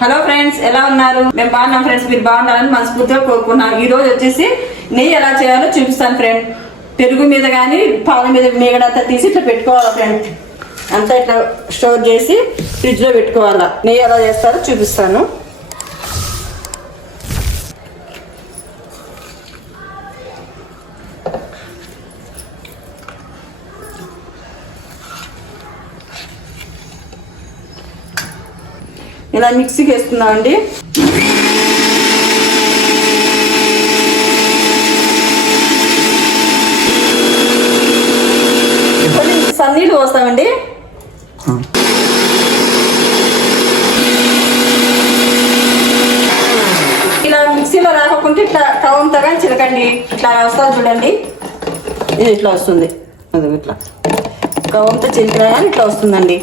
Hello friends, ఎలా ఉన్నారు? మేము బాగున్నాం ఫ్రెండ్స్. మీరు బాగున్నారని మనస్ఫూర్తిగా కోరుకున్నాం. ఈ రోజు వచ్చేసి నెయ్యి ఎలా చేయాలో చూపిస్తాను ఫ్రెండ్. పెరుగు మీద కానీ పాల మీద మేగడంతా తీసి ఇట్లా పెట్టుకోవాలా ఫ్రెండ్. అంతా ఇట్లా స్టోర్ చేసి ఫ్రిడ్జ్ లో పెట్టుకోవాలా. నెయ్యి ఎలా చేస్తారో చూపిస్తాను. ఇలా మిక్సీకి వేసుకున్నామండి. కొన్ని సన్నీళ్ళు పోస్తామండి. ఇలా మిక్సీలో రాకుంటే ఇట్లా కవంతో కానీ చిలకండి. ఇట్లా వస్తుంది చూడండి, ఇది ఇట్లా వస్తుంది. అది ఇట్లా కవంతో చిలికినా కానీ ఇట్లా వస్తుందండి.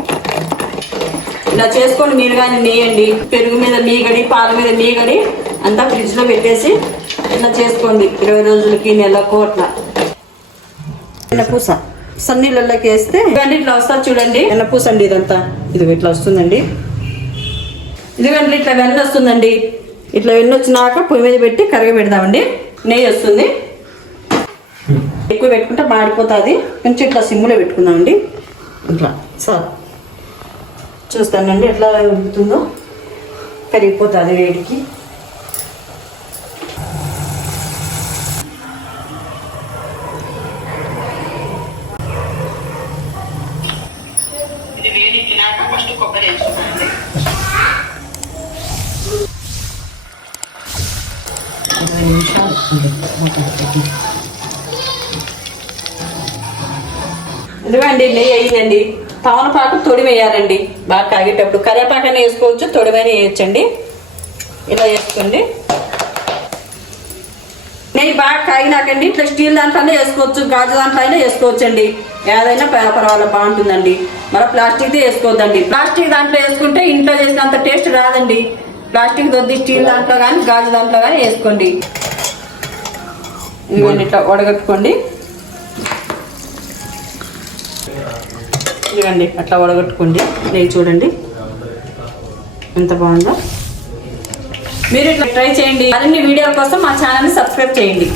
ఇలా చేసుకొని మీరు కానీ నేయండి. పెరుగు మీద మీగడి, పాల మీద మీగడి అంతా ఫ్రిడ్జ్ లో పెట్టేసి ఇట్లా చేసుకోండి. 20 రోజులకి, నెలకు అట్లా. ఎన్నపూస సన్నీళ్ళలోకి వేస్తే ఇట్లా వస్తుంది చూడండి. ఎన్నపూస అండి ఇదంతా. ఇది ఇట్లా వస్తుందండి. ఇదిగండి ఇట్లా వెన్న వస్తుందండి. ఇట్లా వెన్న వచ్చినాక పొయ్యి మీద పెట్టి కరగబెడదామండి. నెయ్యి వస్తుంది. ఎక్కువ పెట్టుకుంటే మాడిపోతుంది. కొంచెం ఇట్లా సిమ్లో పెట్టుకుందామండి. ఇట్లా సార్ చూస్తానండి ఎట్లా ఉడుకుతుందో. కరిగిపోతుంది వేడికి. ఇది వేడికినాక ఫస్ట్ కొబ్బరి వేసుకోండి. ఇదిగోండి నెయ్యి అయ్యిందండి. తమలపాకు తొడి వేయాలండి. బాగా కాగేటప్పుడు కరివేపాకనే వేసుకోవచ్చు, తొడిమైనా వేయచ్చండి. ఇలా వేసుకోండి. నెయ్యి బాగా కాగినాకండి ఇట్లా స్టీల్ దాంట్లోనే వేసుకోవచ్చు, గాజు దాంట్లో అయినా వేసుకోవచ్చండి. ఏదైనా పర్వాలేదు, బాగుంటుందండి. మరి ప్లాస్టిక్దే వేసుకోవద్దండి. ప్లాస్టిక్ దాంట్లో వేసుకుంటే ఇంట్లో చేసినంత టేస్ట్ రాదండి. ప్లాస్టిక్ దొద్ది స్టీల్ దాంట్లో కానీ గాజు దాంట్లో కానీ వేసుకోండి. ఇవన్నీ ఇట్లా వడగట్టుకోండి. ఇవ్వండి అట్లా వడగట్టుకోండి. నెయ్యి చూడండి ఎంత బాగుందో. మీరు ఇట్లా ట్రై చేయండి. మరిన్ని వీడియోల కోసం మా ఛానల్ని సబ్స్క్రైబ్ చేయండి.